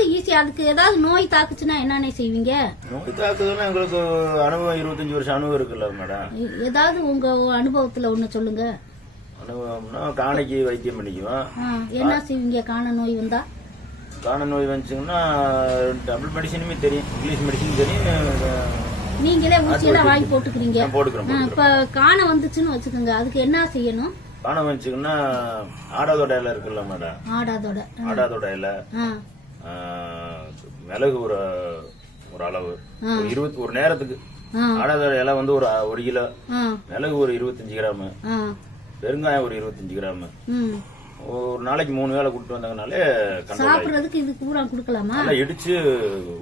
வளர்றது ஈஸி. அதுக்கு ஏதாவது நோய் தாக்குச்சுன்னா என்னென்ன செய்வீங்க? நோய் தாக்குதுன்னா எங்களுக்கு அனுபவம் 25 வருஷம் அனுபவம் இருக்குல்ல மேடம். ஏதாவது உங்க அனுபவத்துல ஒண்ணு சொல்லுங்க. அனுபவம்னா காணைக்கு வைத்தியம் பண்ணிக்குவோம். என்ன செய்வீங்க காண நோய் வந்தா? காண நோய் வந்துச்சுங்கன்னா டபுள் மெடிசனுமே தெரியும், இங்கிலீஷ் மெடிசன் தெரியும். நீங்களே ஊசியெல்லாம் வாங்கி போட்டுக்கிறீங்க? போட்டுக்கிறோம். இப்ப காண வந்துச்சுன்னு வச்சுக்கோங்க, அதுக்கு என்ன செய்யணும்? காண வந்துச்சுன்னா ஆடாதோட இலை இருக்குல்ல மேடம், ஆடாதோட இலை, மிளகு ஒரு அளவு, 21 நேரத்துக்கு. ஆடாதோட இலை வந்து ஒரு கிலோ, மிளகு ஒரு 25 கிராம், பெருங்காயம் ஒரு 25 கிராம். ஒரு நாளைக்கு 3 வேளை கொடுத்து வந்தாங்கனாலே சாப்பிடுறதுக்கு இது பூரா கொடுக்கலாமா? இடிச்சு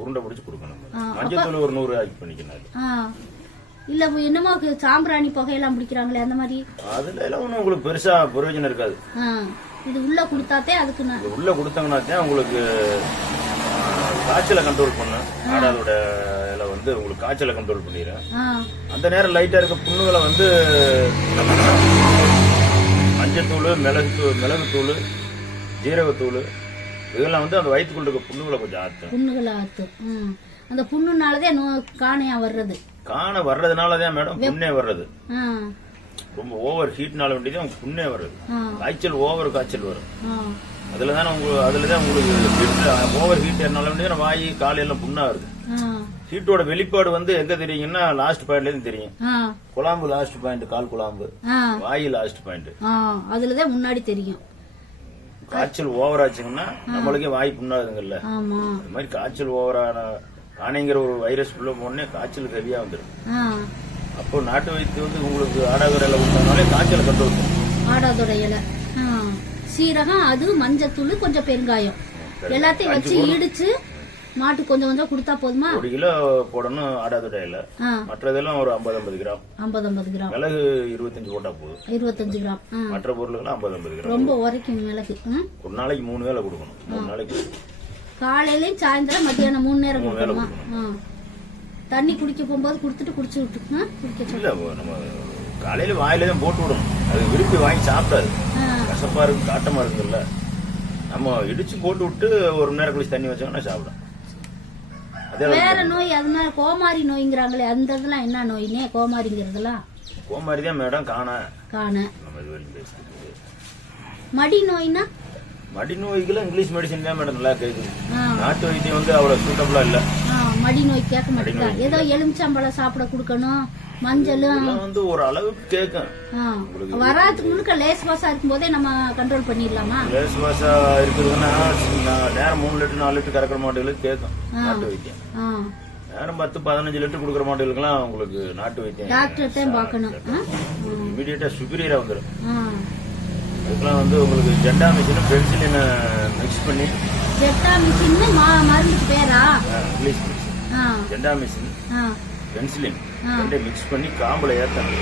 உருண்டை பிடிச்சு கொடுக்கணும். மஞ்சத்தூள் ஒரு 100 ஆக்கி பண்ணிக்கணும். இல்ல என்னமோ சாம்பிராணி புகையெல்லாம் பிடிக்கிறாங்களே அந்த மாதிரி அதுல எல்லாம் ஒண்ணும் உங்களுக்கு பெருசா பிரயோஜனம் இருக்காது. இது உள்ள கொடுத்தாத்தே அதுக்கு உள்ள கொடுத்தாங்கன்னாத்தே உங்களுக்கு காய்ச்சலை கண்ட்ரோல் பண்ணும். ஆடாதோட இலை வந்து உங்களுக்கு காய்ச்சலை கண்ட்ரோல் பண்ணிடும். அந்த நேரம் லைட்டா இருக்க புண்ணுகளை வந்து மஞ்சத்தூள், மிளகுத்தூள், ஜீரகத்தூள் இதெல்லாம் வந்து அந்த வயிற்றுக்குள்ள இருக்க புண்ணுகளை கொஞ்சம் ஆத்தும். அந்த புண்ணுனாலதே காணையா வர்றது. காண வர்றதுனாலதான் மேடம் புண்ணே வர்றது. ரொம்ப ஓவர் ஹீட்னால வேண்டியதான் புண்ணே வர்றது. காய்ச்சல் ஓவர் காய்ச்சல் வரும். அதுலதான் உங்களுக்கு ஓவர் ஹீட் வேண்டியதான் வாய் காலையெல்லாம் புண்ணா வருது. ஹீட்டோட வெளிப்பாடு வந்து எங்க தெரியுங்கன்னா லாஸ்ட் பாயிண்ட்ல இருந்து தெரியும். குழாம்பு லாஸ்ட் பாயிண்ட், கால் குழாம்பு, வாய் லாஸ்ட் பாயிண்ட், அதுலதான் முன்னாடி தெரியும். காய்ச்சல் ஓவர் ஆச்சுங்கன்னா நம்மளுக்கே வாய் புண்ணாதுங்கல்ல. அது மாதிரி காய்ச்சல் ஓவரான காணைங்கிற ஒரு வைரஸ் உள்ள போனே காய்ச்சல் ஹெவியா வந்துடும். அப்போ நாட்டு வைத்தியம் வந்து உங்களுக்கு ஆடாதோட இலை கொடுத்தனாலே காய்ச்சல் கண்ட்ரோல் பண்ணும். ஆடாதோட இலை, சீரகம், அது மஞ்சத்தூள், கொஞ்சம் பெருங்காயம் எல்லாத்தையும் வச்சு இடிச்சு மாட்டு கொஞ்சம் கொஞ்சம் கொடுத்தா போதுமா? 1 கிலோ போடணும் ஆடாதோட இலை. மற்றதெல்லாம் ஒரு 50 கிராம். 50 கிராம். மிளகு 25 போட்டா போதும். 25 கிராம். மற்ற பொருளுக்கெல்லாம் 50 கிராம். ரொம்ப உரைக்கும் மிளகு. ஒரு நாளைக்கு 3 வேளை கொடுக்கணும். 3 நாளைக்கு காலையிலயும் சாயந்தரம் மத்தியானம் 3 நேரம் கொடுக்கணுமா? தண்ணி குடிக்க போகும்போது குடுத்துட்டு குடிச்சு விட்டு இல்ல, நம்ம காலையில வாயில தான் போட்டு விடணும். அது விரும்பி வாங்கி சாப்பிடாது. கசப்பா இருக்கு, காட்டமா இருக்குல்ல, நம்ம இடிச்சு போட்டு விட்டு 1 மணி நேரம் கழிச்சு தண்ணி வச்சாங்கன்னா சாப்பிடும். வேற நோய் அதனால கோமாரி நோய்ங்கிறாங்களே, அந்த இதெல்லாம் என்ன நோயினே? கோமாரிங்கிறதுலாம் கோமாரி தான் மேடம். காண மடி நோய்னா? மடி நோய்க்குலாம் இங்கிலீஷ் மெடிசன் தான் மேடம் நல்லா கேக்குது. நாட்டு வைத்தியம் வந்து அவ்வளவு சூட்டபிளா இல்ல. மடி நோய் கேட்க மாட்டேங்க. ஏதோ எலுமிச்சம்பழம் சாப்பிட கொடுக்கணும், மஞ்சள் வந்து ஒரு அளவுக்கு கேட்கும். வராதுக்கு முழுக்க லேஸ் வாசா இருக்கும் போதே நம்ம கண்ட்ரோல் பண்ணிடலாமா? லேஸ் வாசா இருக்குதுன்னா நேரம் 3 லிட்டர் 4 லிட்டர் கறக்கிற மாட்டுகளுக்கு கேட்கும் நாட்டு வைத்தியம். நேரம் 10-15 லிட்டர் கொடுக்குற மாட்டுகளுக்குலாம் உங்களுக்கு நாட்டு வைத்தியம் டாக்டர் தான் பார்க்கணும். இமீடியட்டா சுப்பீரியரா வந்துடும். அதுக்கெல்லாம் வந்து உங்களுக்கு ஜெண்டாமிசின் பென்சிலின் மிக்ஸ் பண்ணி. ஜெண்டாமிசின் மருந்து பேரா? English medicine. ஜெண்டாமிசின், பென்சிலின் ரெண்டே மிக்ஸ் பண்ணி காம்புல ஏத்தணும்.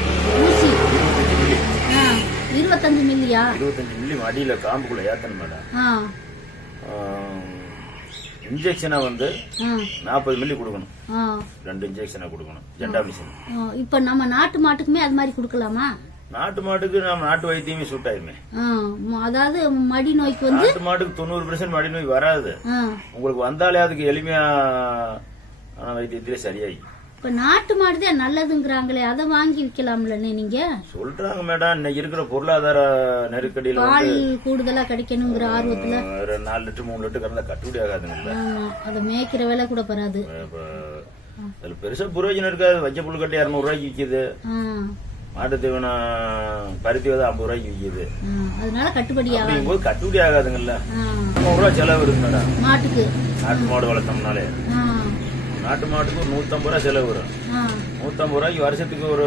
25 மில்லியா? 25 மில்லி அடியில காம்புக்குள்ள ஏத்தணும் மேடம். இன்ஜெக்ஷனா வந்து 40 மில்லி கொடுக்கணும். 2 இன்ஜெக்ஷனா கொடுக்கணும் ஜெண்டாமிசின். இப்ப நம்ம நாட்டு மாட்டுக்குமே அது மாதிரி கொடுக்கலாமா? நாட்டு மாட்டுக்கு நம்ம நாட்டு வைத்தியமே சூட் ஆயிருமே. அதாவது மடி நோய்க்கு வந்து நாட்டு மாட்டுக்கு 90% மடி நோய் வராது. உங்களுக்கு வந்தாலே அதுக்கு எளிமையா வைத்தியத்திலே சரியாயி. இப்ப நாட்டு மாடுதான் நல்லதுங்கிறாங்களே, அதை வாங்கி விக்கலாம்ல நீங்க? சொல்றாங்க மேடம். இன்னைக்கு இருக்கிற பொருளாதார நெருக்கடியில பால் கூடுதலா கிடைக்கணுங்கிற ஆர்வத்துல 4 லிட்டர் 3 லிட்டர் கறந்தா கட்டுப்படி ஆகாதுங்கல்ல. அதை மேய்க்கிற வேலை கூட பெறாது. அதுல பெருசா பிரயோஜனம் இருக்காது. வச்ச புல் கட்டி 200 ரூபாய்க்கு விக்குது. மாட்டு தீவனம் பருத்தி வந்து 50 ரூபாய்க்கு விக்குது. அதனால கட்டுப்படி ஆகும். கட்டுப்படி ஆகாதுங்கல்ல. 100 ரூபாய் செலவு இருக்கு மேடம் மாட்டுக்கு. நாட்டு மாடு வளர்த்தோம்னாலே நாட்டு மாட்டுக்கு 150 ரூபாய் செலவு வரும். 150 ரூபாய்க்கு வருஷத்துக்கு ஒரு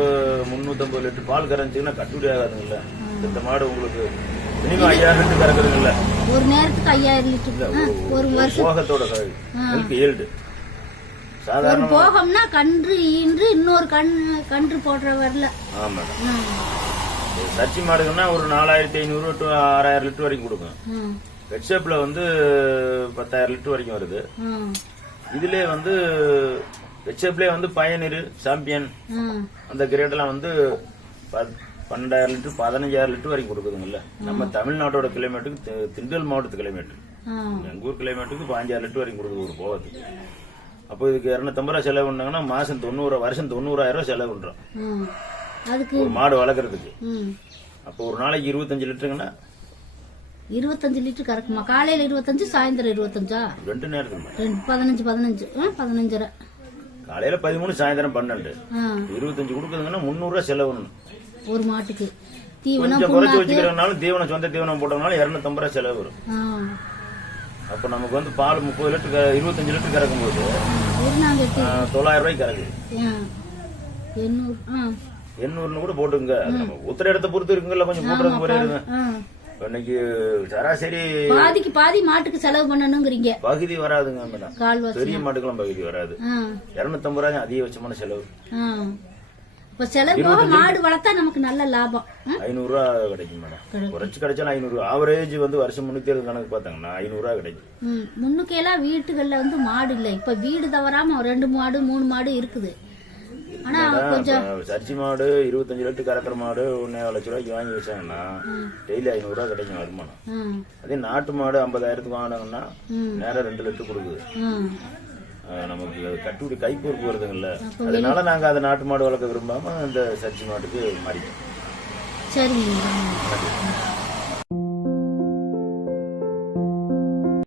350 லிட்டர் பால் கறந்துச்சுன்னா கட்டுப்படி ஆகாதுங்கல்ல. இந்த மாடு உங்களுக்கு மினிமம் 5000 லிட்டர் கறக்குதுங்கல்ல. ஒரு நேரத்துக்கு 5000 லிட்டர் ஒரு வருஷம் போகத்தோட மில்க் ஈல்டு. சாதாரண போகம்னா கன்று ஈன்று இன்னொரு கன்று போடுற வரல. ஆமா சர்ச்சி மாடுகள்னா ஒரு 4500 to 6000 லிட்டர் வரைக்கும் கொடுக்கும். வெட்ஷாப்ல வந்து 10000 லிட்டர் வரைக்கும் வருது. இதுல வந்து வெட்ஷாப்லயே வந்து பயனீர், சாம்பியன் அந்த கிரேட் எல்லாம் வந்து 12000 லிட்டர் 15000 லிட்டர் வரைக்கும் கொடுக்குதுங்கல்ல. நம்ம தமிழ்நாட்டோட கிலோமீட்டருக்கு திண்டுக்கல் மாவட்டத்து கிலோமீட்டர் எங்க ஊர் கிளைமேட்டுக்கு 15 லிட்டர் வரைக்கும் கொடுக்குது ஒரு போகத்துக்கு. அப்போ இதுக்கு 250 ரூபா செலவு பண்ணாங்கன்னா மாசம் 90 வருஷம் 90,000 ரூபாய் செலவு பண்றோம் அதுக்கு ஒரு மாடு வளர்க்கறதுக்கு. அப்போ ஒரு நாளைக்கு 25 லிட்டருங்கன்னா 25 லிட்டர் கறக்குமா? காலையில 25, சாயந்தரம் 25? 2 நேரத்துக்கு 15 15 காலையில 13, சாயந்தரம் 12. 25 கொடுக்குதுங்கன்னா 300 ரூபாய் செலவு பண்ணணும் ஒரு மாட்டுக்கு. தீவனம் கொஞ்சம் குறைச்சு வச்சுக்கிறதுனாலும் தீவனம் சொந்த தீவனம் போட்டதுனால 250 ரூபாய் செலவு வரும். அப்ப நமக்கு வந்து பால் 30 லிட்டர் 25 லிட்டர் கறக்கும் போது 900 ரூபாய்க்கு கறக்குது. 800 கூட போட்டுங்க. உத்தர இடத்தை பொறுத்து இருக்குங்கல்ல, கொஞ்சம் போட்டுறது போயிருங்க. இன்னைக்கு சராசரி பாதிக்கு பாதி மாட்டுக்கு செலவு பண்ணணுங்கிறீங்க. பகுதி வராதுங்க மேடம், பெரிய மாட்டுக்கெல்லாம் பகுதி வராது. 250 ரூபாய் அதிகபட்சமான செலவு. இப்ப செலவு போக மாடு வளர்த்தா நமக்கு நல்ல லாபம். 500 ரூபாய் கிடைக்கும் மேடம். குறைச்சு கிடைச்சாலும் 500. ஆவரேஜ் வந்து வருஷம் 360 கணக்கு பார்த்தாங்கன்னா 500 ரூபாய் கிடைக்கும். முன்னுக்கெல்லாம் வீட்டுகள்ல வந்து மாடு இல்ல. இப்ப வீடு தவறாம 2 மாடு 3 மாடு இருக்குது. ஆனா கொஞ்சம் சர்ச்சி மாடு 25 லிட்டர் கறக்கிற மாடு 1.5 லட்சம் ரூபாய்க்கு வாங்கி வச்சாங்கன்னா டெய்லி 500 ரூபாய் கிடைக்கும் வருமானம். அதே நாட்டு மாடு 50,000க்கு வாங்கினாங்கன்னா நேரம் 2 லிட்டர் கொடுக்குது. நமக்கு கட்டுப்படி கைப்பொறுப்பு வருதுங்கல்ல, அதனால நாங்க அதை நாட்டு மாடு வளர்க்க விரும்பாம இந்த சர்ச்சி மாட்டுக்கு மாறிட்டோம். சரிங்க.